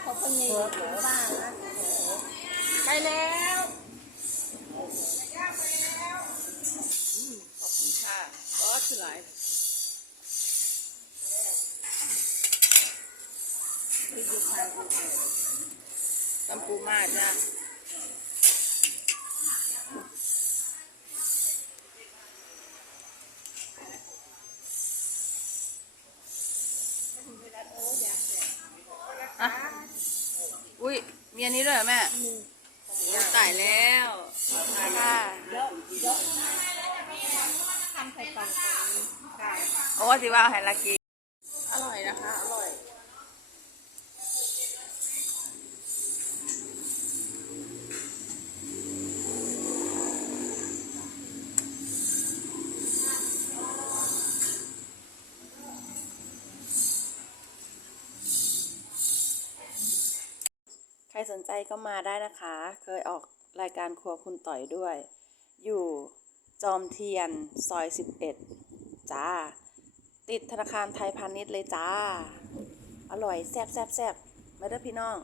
เขาเพิ่งมีบ้างนะไปแล้วขอบคุณค่ะก็คือหลายที่ยูทางกูตำปูมาจ้ะโอ้ยะอุ้ยมีอันนี้ด้วยเหรอแม่โอ้ตายแล้วค่ะทำใส่กล่องโอ้สิว่าเอาให้ละกีอร่อยนะคะ อร่อย ครสนใจก็มาได้นะคะ เคยออกรายการครัวคุณต่อยด้วย อยู่จอมเทียนซอย 11 จ้า ติดธนาคารไทยพาณิชย์เลยจ้า อร่อยแซ่บแซ่บแซ่บมาเด้อพี่น้อง